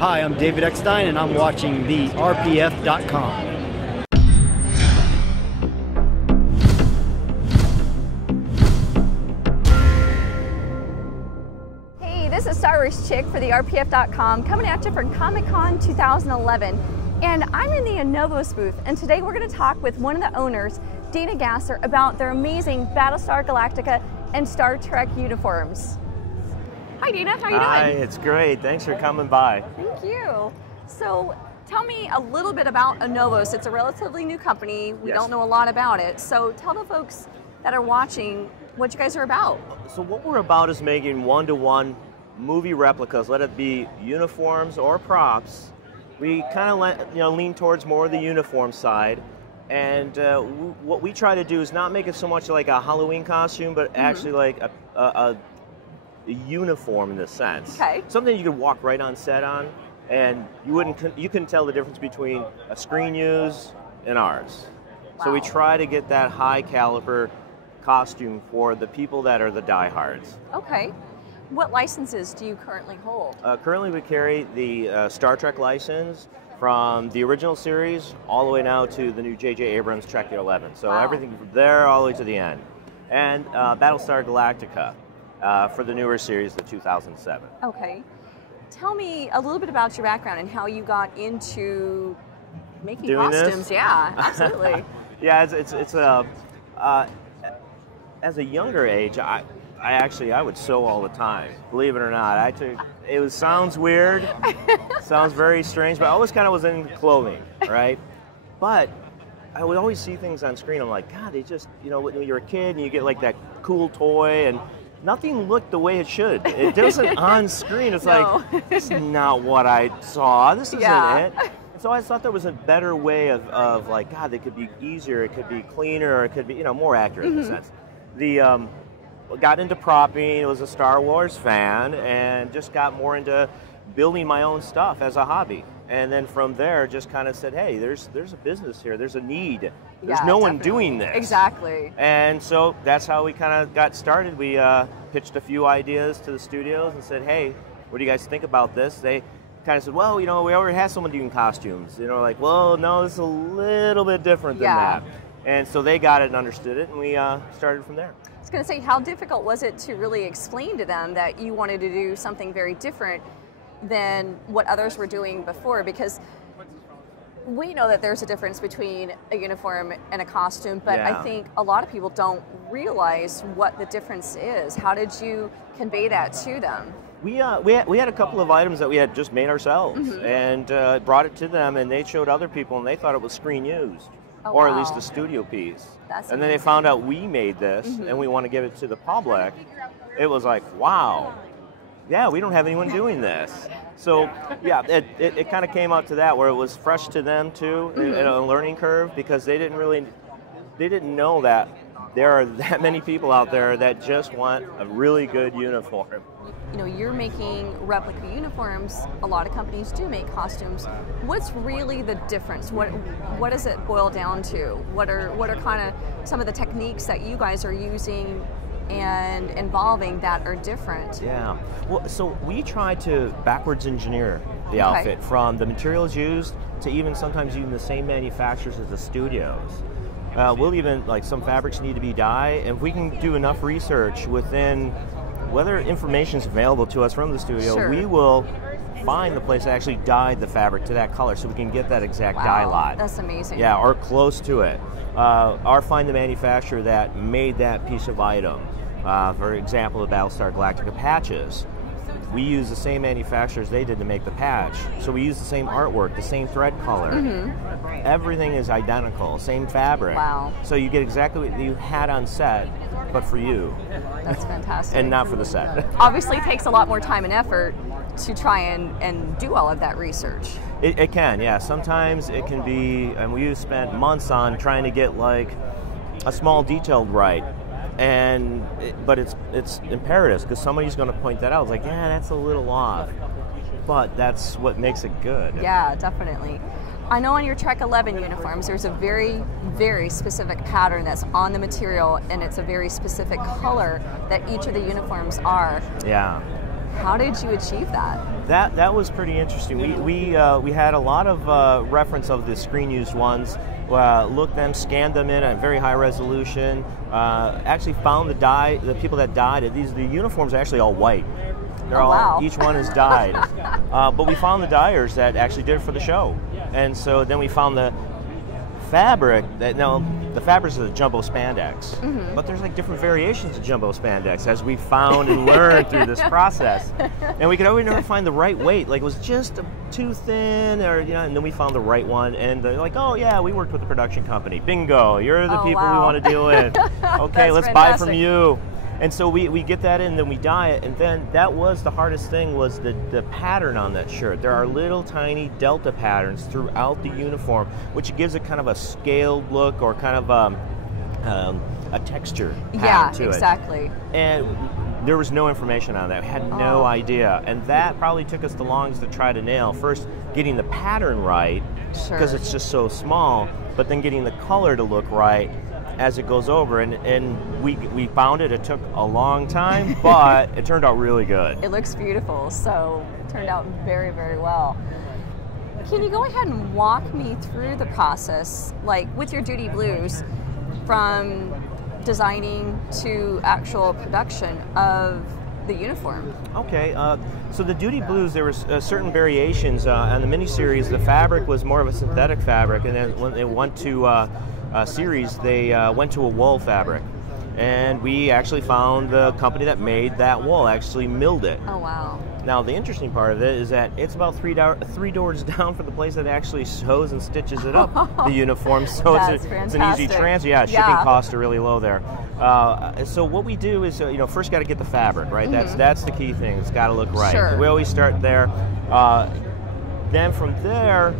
Hi, I'm David Eckstein, and I'm watching the RPF.com. Hey, this is Star Wars Chick for the RPF.com, coming at you from Comic-Con 2011. And I'm in the ANOVOS booth, and today we're going to talk with one of the owners, Dana Gasser, about their amazing Battlestar Galactica and Star Trek uniforms. Hi Dana, how are you doing? Hi, it's great. Thanks for coming by. Thank you. So tell me a little bit about ANOVOS. It's a relatively new company. We don't know a lot about it. So tell the folks that are watching what you guys are about. So what we're about is making one-to-one movie replicas, let it be uniforms or props. We kind of lean towards more of the uniform side. And what we try to do is not make it so much like a Halloween costume, but actually like a uniform in a sense. Okay. Something you could walk right on set on, and you couldn't tell the difference between a screen use and ours. Wow. So we try to get that high caliber costume for the people that are the diehards. Okay. What licenses do you currently hold? Currently we carry the Star Trek license from the original series all the way now to the new J.J. Abrams Trek 11. So everything from there all the way to the end. And Battlestar Galactica. For the newer series, the 2007. Okay. Tell me a little bit about your background and how you got into making Doing costumes. This? Yeah, absolutely. Yeah, it's as a younger age, I would sew all the time. Believe it or not, sounds weird, sounds very strange, but I always kind of was in clothing, right? But I would always see things on screen. I'm like, God, they just, when you're a kid and you get like that cool toy and nothing looked the way it should. It wasn't on screen. It's like, this is not what I saw. This isn't it. And so I thought there was a better way of like, God, it could be easier, it could be cleaner, or it could be, more accurate in a sense. Got into propping, was a Star Wars fan, and just got more into building my own stuff as a hobby. And then from there, just kind of said, hey, there's a business here. There's a need. There's no one doing this. Exactly. And so that's how we kind of got started. We pitched a few ideas to the studios and said, hey, what do you guys think about this? They kind of said, well, we already have someone doing costumes. Like, well, no, this is a little bit different than that. And so they got it and understood it, and we started from there. I was going to say, how difficult was it to really explain to them that you wanted to do something very different than what others were doing before? Because we know that there's a difference between a uniform and a costume, but I think a lot of people don't realize what the difference is. How did you convey that to them? We had a couple of items that we had just made ourselves and brought it to them, and they showed other people, and they thought it was screen used. Or at least a studio piece. And then they found out we made this and we want to give it to the public. It was like, wow, yeah, we don't have anyone doing this. So yeah, it kind of came out to that where it was fresh to them too, a learning curve, because they didn't know that there are that many people out there that just want a really good uniform. You're making replica uniforms. A lot of companies do make costumes. What's really the difference? What does it boil down to? What are kind of some of the techniques that you guys are using and involving that are different? Yeah. Well, so we try to backwards engineer the outfit from the materials used to even sometimes using the same manufacturers as the studios. We'll even, like, some fabrics need to be dyed, and if we can do enough research within whether information is available to us from the studio, we will find the place that actually dyed the fabric to that color so we can get that exact dye lot. That's amazing. Yeah, or close to it. Or find the manufacturer that made that piece of item. For example, the Battlestar Galactica patches. We use the same manufacturers they did to make the patch. So we use the same artwork, the same thread color. Everything is identical, same fabric. Wow. So you get exactly what you had on set, but for you. That's fantastic. And not for the set. Obviously it takes a lot more time and effort to try and do all of that research. It can, yeah. Sometimes it can be, and we've spent months on trying to get like a small detail right. But it's imperative because somebody's going to point that out. It's like, yeah, that's a little off. But that's what makes it good. Yeah, definitely. I know on your Trek 11 uniforms, there's a very, very specific pattern that's on the material, and it's a very specific color that each of the uniforms are. Yeah. How did you achieve that? That was pretty interesting. We had a lot of reference of the screen used ones. Looked them, scanned them in at very high resolution. Actually found the people that dyed it. The uniforms are actually all white. They're wow. Each one is dyed. But we found the dyers that actually did it for the show. And so then we found the fabric the fabric is a jumbo spandex, but there's like different variations of jumbo spandex as we found and learned through this process, and we could always never find the right weight. Like it was just too thin, or and then we found the right one, and they're like, oh yeah, we worked with the production company. Bingo, you're the people we want to deal with. Okay, let's buy from you. And so we get that in, then we dye it, and then that was the hardest thing, was the pattern on that shirt. There are little tiny delta patterns throughout the uniform, which gives it kind of a scaled look, or kind of a texture pattern to it. Yeah, exactly. And there was no information on that. We had no idea. And that probably took us the longest to try to nail. First, getting the pattern right, because it's just so small, but then getting the color to look right as it goes over, and we found it. It took a long time, but it turned out really good. It looks beautiful, so it turned out very, very well. Can you go ahead and walk me through the process, like with your Duty Blues, from designing to actual production of the uniform? Okay, so the Duty Blues, there was certain variations. On the miniseries, the fabric was more of a synthetic fabric, and then when they went to series, they went to a wool fabric, and we actually found the company that made that wool, actually milled it. Oh wow. Now the interesting part of it is that it's about three doors down from the place that actually sews and stitches it up, the uniform, so it's an easy transfer. Yeah, shipping costs are really low there. So what we do is, first got to get the fabric, right? That's the key thing. It's got to look right. Sure. We always start there. Then from there,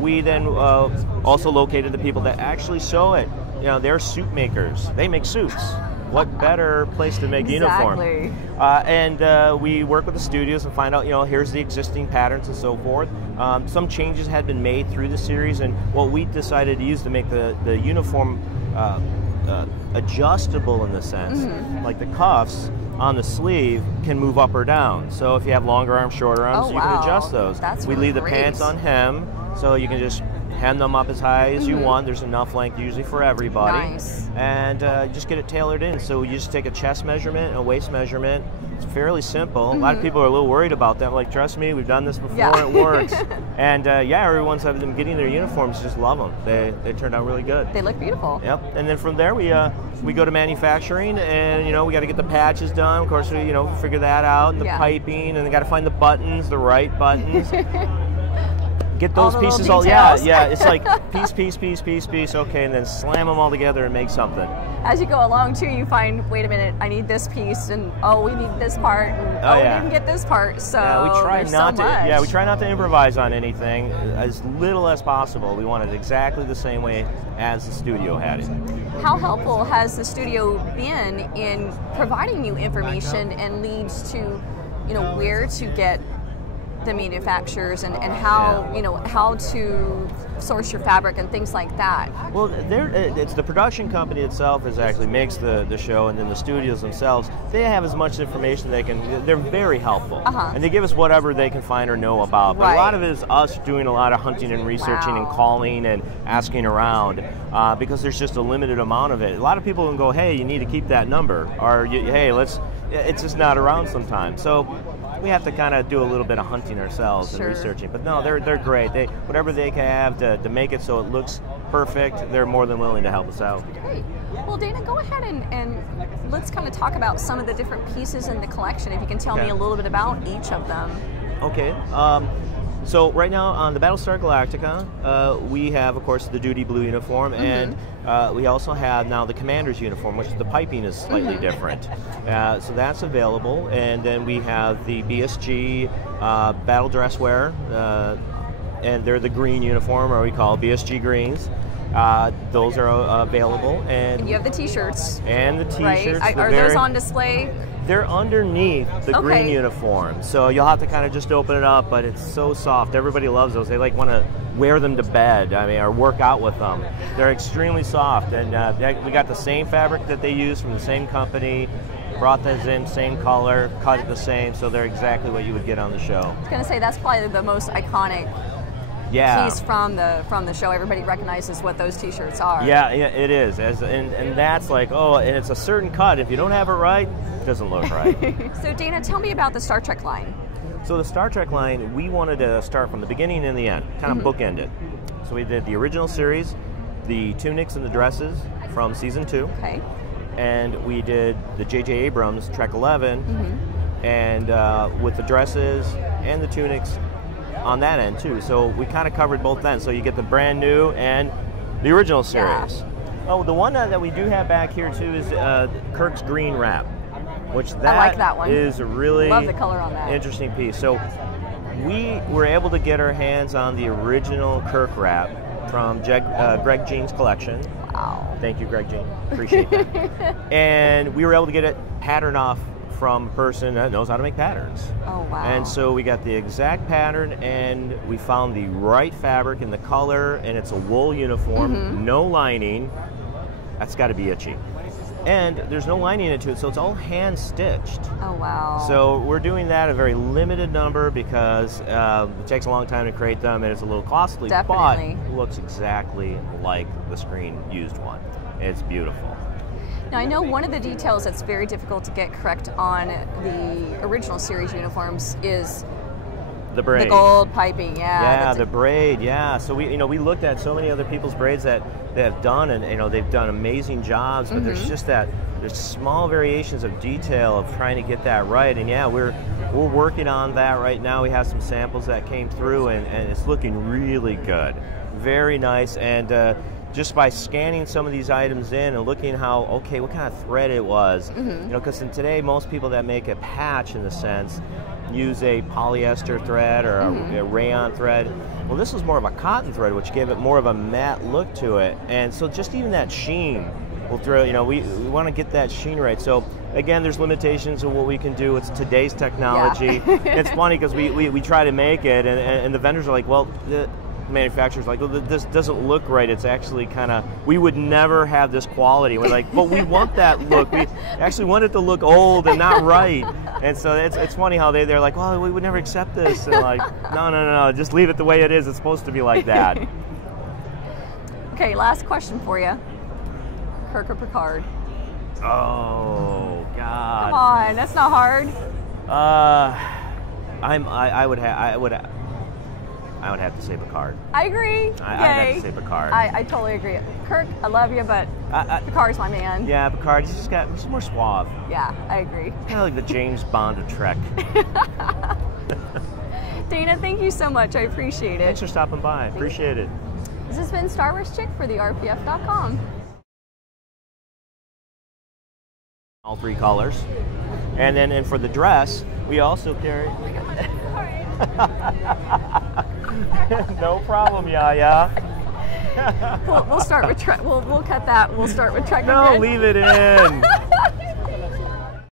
we then also located the people that actually sew it. They're suit makers. They make suits. What better place to make uniform? And we work with the studios and find out, here's the existing patterns and so forth. Some changes had been made through the series, and what we decided to use to make the uniform adjustable in the sense, like the cuffs on the sleeve can move up or down. So if you have longer arms, shorter arms, you can adjust those. We leave the pants on hem, so you can just hem them up as high as you want. There's enough length usually for everybody. Nice. And just get it tailored in. So you just take a chest measurement and a waist measurement. It's fairly simple. A lot of people are a little worried about that. Like, trust me, we've done this before, it works. And everyone's have them getting their uniforms, just love them. They turned out really good. They look beautiful. Yep. And then from there we go to manufacturing, and we got to get the patches done. Of course, we figure that out, and the piping, and they got to find the buttons, the right buttons. Get those pieces all, it's like piece, okay, and then slam them all together and make something. As you go along too, you find, wait a minute, I need this piece, and we need this part, and we didn't get this part, so we try not to we try not to improvise on anything, as little as possible. We want it exactly the same way as the studio had it. How helpful has the studio been in providing you information and leads to, where to get the manufacturers and how how to source your fabric and things like that? Well, it's the production company itself is actually makes the show, and then the studios themselves, they have as much information they can. They're very helpful, and they give us whatever they can find or know about. But a lot of it is us doing a lot of hunting and researching and calling and asking around, because there's just a limited amount of it. A lot of people can go, hey, you need to keep that number, or hey, it's just not around sometimes. So we have to kind of do a little bit of hunting ourselves and researching. But no, they're great. Whatever they can have to make it so it looks perfect, they're more than willing to help us out. Great. Well, Dana, go ahead and let's kind of talk about some of the different pieces in the collection. If you can tell me a little bit about each of them. Okay. So right now on the Battlestar Galactica, we have, of course, the Duty Blue uniform, and we also have now the Commander's uniform, which the piping is slightly different. So that's available, and then we have the BSG battle dress wear, and they're the green uniform, or we call BSG greens. Those are available, and you have the T-shirts. And the T-shirts. Right? Are those on display? They're underneath the green uniform, so you'll have to kind of just open it up, but it's so soft. Everybody loves those. They want to wear them to bed, or work out with them. They're extremely soft, and we got the same fabric that they use from the same company. brought those in, same color, cut it the same, so they're exactly what you would get on the show. I was going to say that's probably the most iconic piece from the show. Everybody recognizes what those T-shirts are. Yeah, it is. And that's like, oh, and it's a certain cut. If you don't have it right, it doesn't look right. So Dana, tell me about the Star Trek line. So the Star Trek line, we wanted to start from the beginning and the end, kind of bookend it. So we did the original series, the tunics and the dresses from season 2. Okay. And we did the J.J. Abrams Trek 11, and with the dresses and the tunics on that end too. So we kind of covered both ends. So you get the brand new and the original series. Yeah. Oh, the one that we do have back here too is Kirk's green wrap, which I like that one. is a really love the color on that. Interesting piece. So we were able to get our hands on the original Kirk wrap from Greg Jean's collection. Wow. Thank you, Greg Jean. Appreciate that. And we were able to get it patterned off from a person that knows how to make patterns. Oh, wow. And so we got the exact pattern, and we found the right fabric and the color, and it's a wool uniform, no lining. That's got to be itchy. And there's no lining into it, so it's all hand stitched. Oh, wow. So we're doing that a very limited number because it takes a long time to create them and it's a little costly. Definitely. But it looks exactly like the screen used one. It's beautiful. Now I know one of the details that's very difficult to get correct on the original series uniforms is the braid. The gold piping, Yeah, the braid, yeah. So we looked at so many other people's braids that they have done, and they've done amazing jobs, but there's just there's small variations of detail of trying to get that right. And yeah, we're working on that right now. We have some samples that came through, and it's looking really good. Very nice. And just by scanning some of these items in and looking how, okay, what kind of thread it was, because in today most people that make a patch in the sense use a polyester thread or a rayon thread. Well, this was more of a cotton thread, which gave it more of a matte look to it. And so just even that sheen will throw, we want to get that sheen right. So again, there's limitations of what we can do. It's today's technology. Yeah. It's funny because we try to make it, and the vendors are like, well, the manufacturer's like, well, this doesn't look right. It's actually kind of, we would never have this quality. We're like, but we want that look. We actually want it to look old and not right. And so it's funny how they're like, well, we would never accept this. And like, no, just leave it the way it is. It's supposed to be like that. Okay, last question for you. Kirk or Picard? Oh, God. Come on, that's not hard. I would have to say Picard. I agree. I'd have to say Picard. I totally agree. Kirk, I love you, but Picard's my man. Yeah, Picard, he's more suave. Yeah, I agree. Kind of like the James Bond of Trek. Dana, thank you so much. I appreciate it. Thanks for stopping by. Appreciate it. This has been Star Wars Chick for the RPF.com. All 3 colors. And then for the dress, we also carry... No problem, Yaya. We'll start with Trek. We'll cut that. We'll start with Trek. No, leave it in.